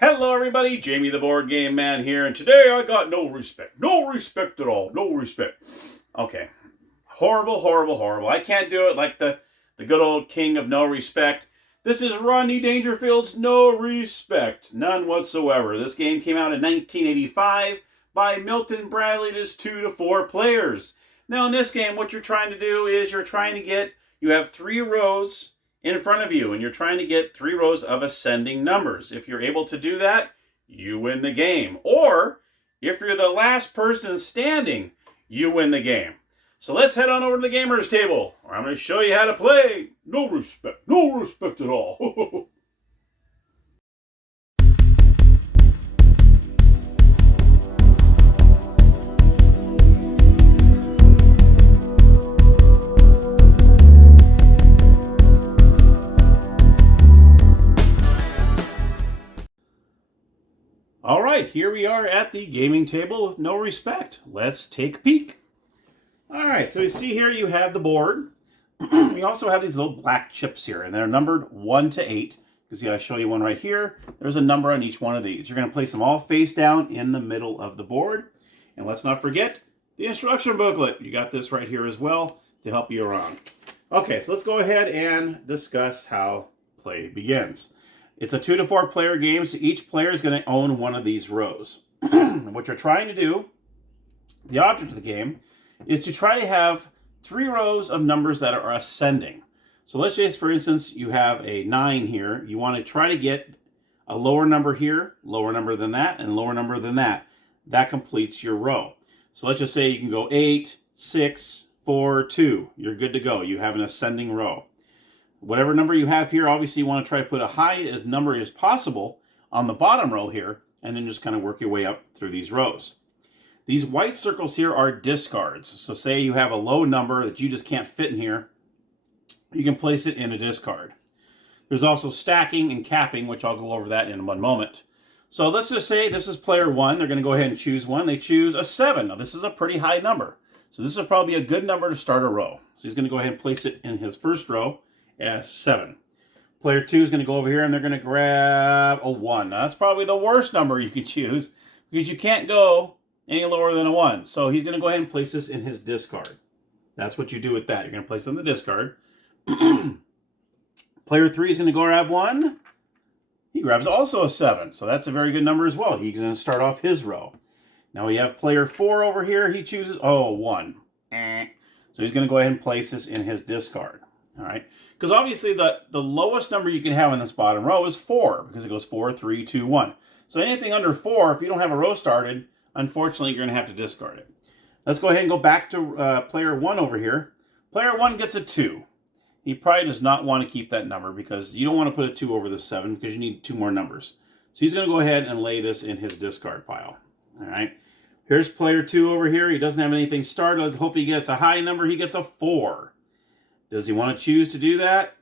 Hello everybody, Jamie the Board Game Man here, and today I got no respect. No respect at all. No respect. Okay. Horrible, horrible, horrible. I can't do it like the good old king of no respect. This is Rodney Dangerfield's No Respect. None whatsoever. This game came out in 1985 by Milton Bradley. It is 2 to 4 players. Now in this game, what you're trying to do is you have 3 rows in front of you, and you're trying to get 3 rows of ascending numbers. If you're able to do that, you win the game. Or, if you're the last person standing, you win the game. So let's head on over to the gamers table, where I'm going to show you how to play. No respect at all. All right, here we are at the gaming table with no respect. Let's take a peek. All right, so you see here you have the board. We also have these little black chips here, and they're numbered 1 to 8. You can see I show you one right here. There's a number on each one of these. You're going to place them all face down in the middle of the board. And let's not forget the instruction booklet. You got this right here as well to help you around. Okay, so let's go ahead and discuss how play begins. It's a 2 to 4 player game, so each player is going to own one of these rows. What you're trying to do, the object of the game, is to try to have 3 rows of numbers that are ascending. So let's just, for instance, you have a 9 here. You want to try to get a lower number here, lower number than that, and lower number than that. That completes your row. So let's just say you can go 8, 6, 4, 2. You're good to go. You have an ascending row. Whatever number you have here, obviously you want to try to put a high as number as possible on the bottom row here, and then just kind of work your way up through these rows. These white circles here are discards. So say you have a low number that you just can't fit in here, you can place it in a discard. There's also stacking and capping, which I'll go over that in one moment. So let's just say this is player 1. They're going to go ahead and choose one. They choose a 7. Now this is a pretty high number. So this is probably a good number to start a row. So he's going to go ahead and place it in his first row as 7. Player 2 is going to go over here and they're going to grab a 1. Now that's probably the worst number you could choose because you can't go any lower than a 1. So he's going to go ahead and place this in his discard. That's what you do with that. You're going to place it in the discard. Player 3 is going to go grab 1. He grabs also a 7. So that's a very good number as well. He's going to start off his row. Now we have player 4 over here. He chooses, 1. So he's going to go ahead and place this in his discard. All right. Because obviously the lowest number you can have in this bottom row is 4, because it goes 4, 3, 2, 1. So anything under 4, if you don't have a row started, unfortunately you're going to have to discard it. Let's go ahead and go back to player 1 over here. Player 1 gets a 2. He probably does not want to keep that number because you don't want to put a 2 over the 7 because you need 2 more numbers. So he's going to go ahead and lay this in his discard pile. All right. Here's player 2 over here. He doesn't have anything started. Let's hope he gets a high number. He gets a 4. Does he want to choose to do that?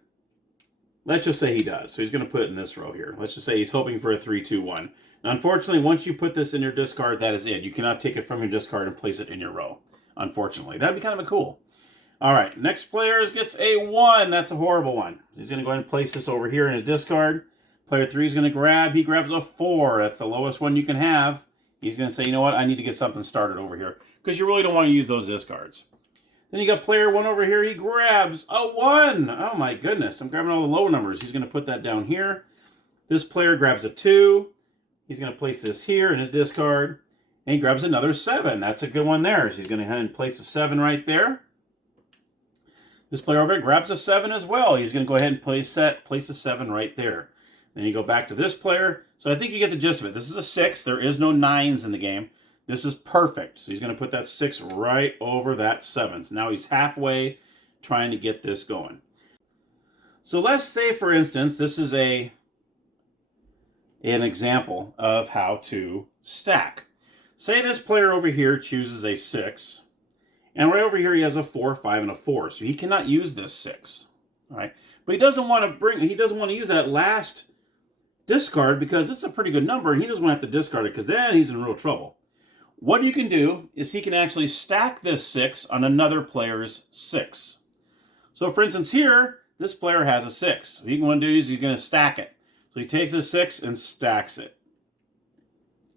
Let's just say he does. So he's going to put it in this row here. Let's just say he's hoping for a 3, 2, 1. Now, unfortunately, once you put this in your discard, that is it. You cannot take it from your discard and place it in your row. Unfortunately. That'd be kind of a cool. All right. Next player gets a 1. That's a horrible one. So he's going to go ahead and place this over here in his discard. Player 3 is going to grab. He grabs a 4. That's the lowest one you can have. He's going to say, you know what? I need to get something started over here. Because you really don't want to use those discards. Then you got player 1 over here. He grabs a 1. Oh my goodness. I'm grabbing all the low numbers. He's going to put that down here. This player grabs a 2. He's going to place this here in his discard. And he grabs another 7. That's a good one there. So he's going to go ahead and place a 7 right there. This player over here grabs a 7 as well. He's going to go ahead and place a 7 right there. Then you go back to this player. So I think you get the gist of it. This is a 6. There is no 9s in the game. This is perfect. So he's going to put that 6 right over that 7. So now he's halfway trying to get this going. So let's say, for instance, this is an example of how to stack. Say this player over here chooses a 6. And right over here he has a 4, 5, and a 4. So he cannot use this 6. All right? But he doesn't want to use that last discard because it's a pretty good number. And he doesn't want to have to discard it because then he's in real trouble. What you can do is he can actually stack this 6 on another player's 6. So for instance here, this player has a 6. What you want to do is you're going to stack it. So he takes a 6 and stacks it.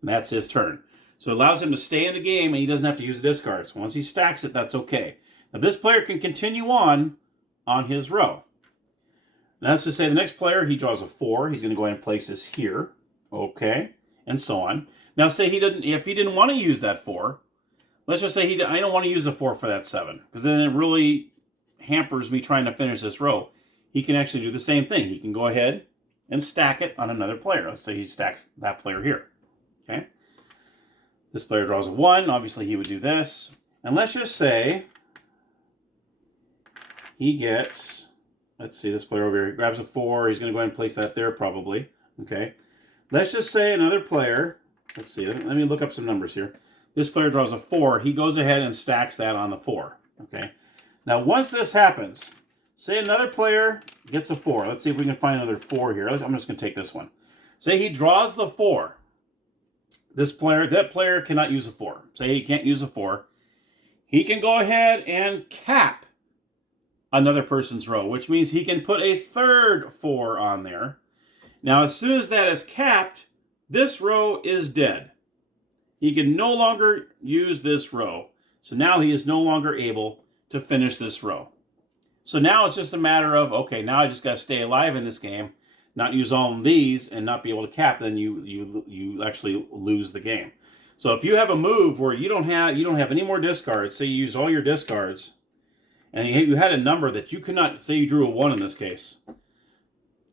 And that's his turn. So it allows him to stay in the game, and he doesn't have to use discards. Once he stacks it, that's okay. Now this player can continue on his row. Now let's just say the next player, he draws a 4. He's going to go ahead and place this here. Okay. And so on. Now say if he didn't want to use that 4, let's just say I don't want to use a 4 for that 7, because then it really hampers me trying to finish this row. He can actually do the same thing. He can go ahead and stack it on another player. Let's say he stacks that player here. Okay. This player draws a 1. Obviously, he would do this. And let's just say he gets, let's see, this player over here grabs a 4. He's going to go ahead and place that there probably. Okay. Let's just say another player, let's see, let me look up some numbers here. This player draws a 4. He goes ahead and stacks that on the 4. Okay. Now, once this happens, say another player gets a 4. Let's see if we can find another 4 here. I'm just going to take this one. Say he draws the 4. That player cannot use a 4. Say he can't use a 4. He can go ahead and cap another person's row, which means he can put a third 4 on there. Now, as soon as that is capped, this row is dead. He can no longer use this row. So now he is no longer able to finish this row. So now it's just a matter of, okay, now I just got to stay alive in this game, not use all of these and not be able to cap, then you actually lose the game. So if you have a move where you don't have any more discards, say you use all your discards, and you had a number that you could not, say you drew a 1 in this case,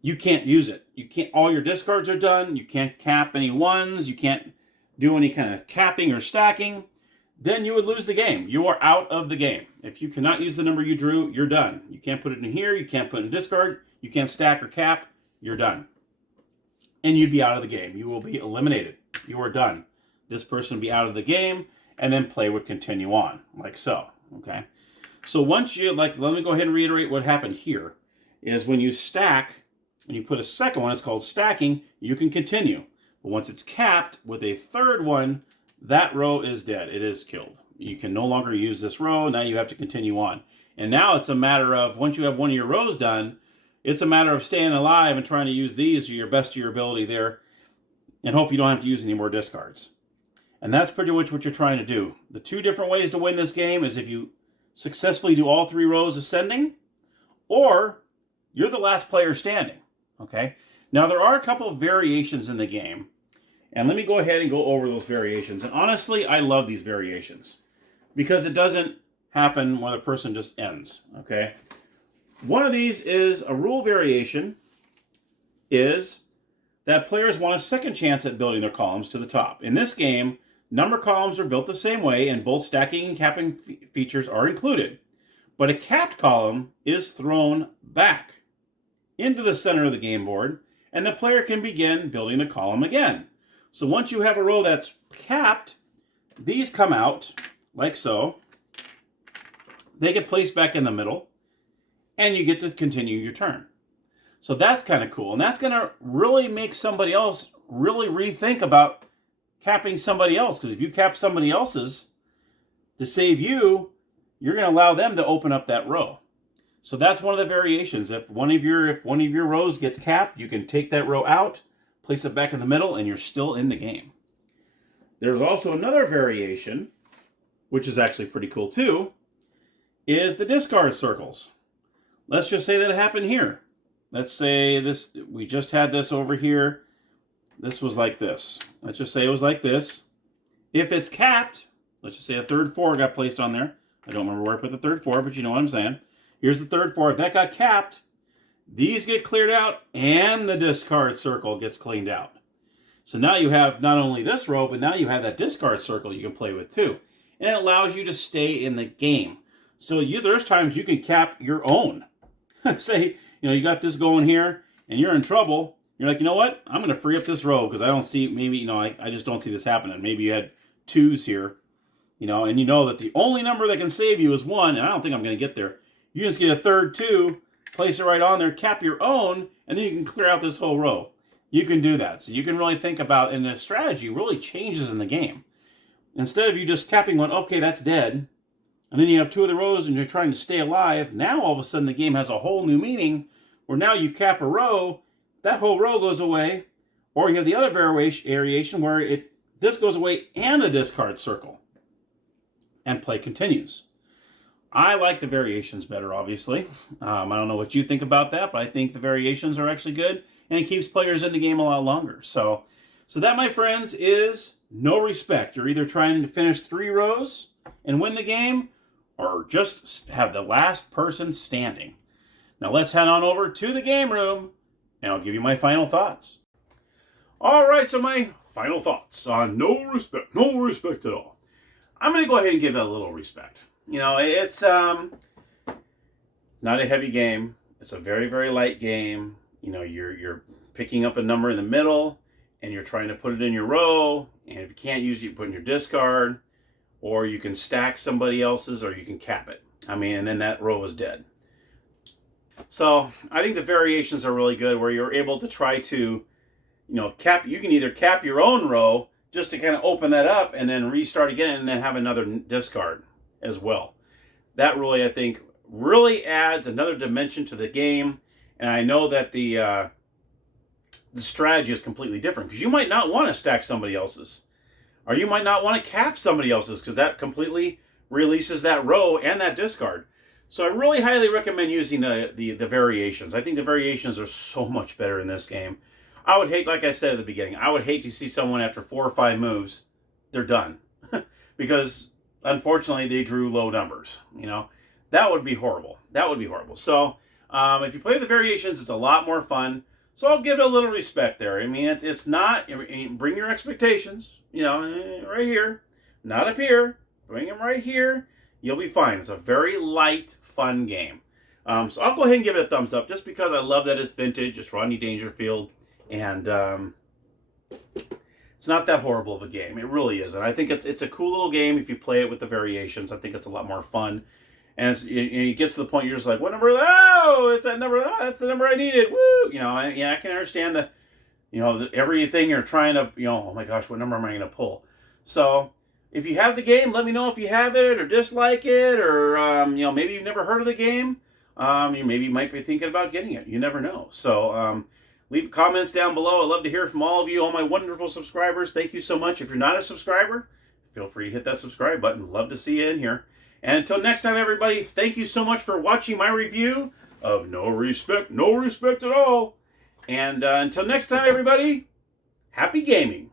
you can't use it. You can't. All your discards are done. You can't cap any 1s. You can't do any kind of capping or stacking. Then you would lose the game. You are out of the game. If you cannot use the number you drew, you're done. You can't put it in here. You can't put it in discard. You can't stack or cap. You're done. And you'd be out of the game. You will be eliminated. You are done. This person would be out of the game, and then play would continue on, like so. Okay? So once you, let me go ahead and reiterate what happened here, is when you stack, when you put a second one, it's called stacking, you can continue. But once it's capped with a third one, that row is dead. It is killed. You can no longer use this row. Now you have to continue on. And now it's a matter of, once you have one of your rows done, it's a matter of staying alive and trying to use these to your best of your ability there, and hope you don't have to use any more discards. And that's pretty much what you're trying to do. The two different ways to win this game is if you successfully do all 3 rows ascending, or you're the last player standing. Okay? Now, there are a couple of variations in the game, and let me go ahead and go over those variations. And honestly, I love these variations because it doesn't happen when a person just ends. Okay? One of these is a rule variation, is that players want a second chance at building their columns to the top. In this game, number columns are built the same way, and both stacking and capping features are included. But a capped column is thrown back into the center of the game board, and the player can begin building the column again. So once you have a row that's capped, these come out like so. They get placed back in the middle, and you get to continue your turn. So that's kind of cool, and that's going to really make somebody else really rethink about capping somebody else, because if you cap somebody else's to save you, you're going to allow them to open up that row. So that's one of the variations. If one of your rows gets capped, you can take that row out, place it back in the middle, and you're still in the game. There's also another variation, which is actually pretty cool too, is the discard circles. Let's just say that it happened here. Let's say this, we just had this over here. This was like this. Let's just say it was like this. If it's capped, let's just say a third 4 got placed on there. I don't remember where I put the third 4, but you know what I'm saying. Here's the third 4. If that got capped, these get cleared out and the discard circle gets cleaned out. So now you have not only this row, but now you have that discard circle you can play with too. And it allows you to stay in the game. So there's times you can cap your own. Say, you got this going here and you're in trouble. You're like, you know what? I'm going to free up this row because I don't see, maybe, I just don't see this happening. Maybe you had 2s here, and you know that the only number that can save you is 1, and I don't think I'm going to get there. You just get a third 2, place it right on there, cap your own, and then you can clear out this whole row. You can do that. So you can really think about, and the strategy really changes in the game. Instead of you just capping one, okay, that's dead, and then you have 2 of the rows and you're trying to stay alive, now all of a sudden the game has a whole new meaning where now you cap a row, that whole row goes away, or you have the other variation where it this goes away and the discard circle. And play continues. I like the variations better, obviously. I don't know what you think about that, but I think the variations are actually good, and it keeps players in the game a lot longer. So that, my friends, is no respect. You're either trying to finish 3 rows and win the game, or just have the last person standing. Now let's head on over to the game room, and I'll give you my final thoughts. All right, so my final thoughts on no respect at all. I'm going to go ahead and give it a little respect. You know, it's not a heavy game. It's a very, very light game. You know, you're picking up a number in the middle, and you're trying to put it in your row. And if you can't use it, you put it in your discard, or you can stack somebody else's, or you can cap it. I mean, and then that row is dead. So I think the variations are really good, where you're able to try to, you know, you can either cap your own row just to kind of open that up and then restart again and then have another discard as well. That really, I think, really adds another dimension to the game. And I know that the strategy is completely different, because you might not want to stack somebody else's, or you might not want to cap somebody else's, because that completely releases that row and that discard. So I really highly recommend using the variations. I think the variations are so much better in this game. I would hate, like I said at the beginning, I would hate to see someone after 4 or 5 moves, they're done. Because, unfortunately, they drew low numbers. You know, that would be horrible. That would be horrible. So, if you play the variations, it's a lot more fun. So I'll give it a little respect there. I mean, it's not, bring your expectations, you know, right here, not up here. Bring them right here. You'll be fine. It's a very light, fun game. So I'll go ahead and give it a thumbs up, just because I love that it's vintage. It's Rodney Dangerfield. And it's not that horrible of a game. It really is. And I think it's a cool little game if you play it with the variations. I think it's a lot more fun. And it gets to the point you're just like, what number? Oh, it's that number. Oh, that's the number I needed. Woo! You know, I can understand everything you're trying to, oh my gosh, what number am I going to pull? So if you have the game, let me know if you have it or dislike it, or, maybe you've never heard of the game. You might be thinking about getting it. You never know. So, leave comments down below. I'd love to hear from all of you, all my wonderful subscribers. Thank you so much. If you're not a subscriber, feel free to hit that subscribe button. Love to see you in here. And until next time, everybody, thank you so much for watching my review of No Respect at All. And until next time, everybody, happy gaming.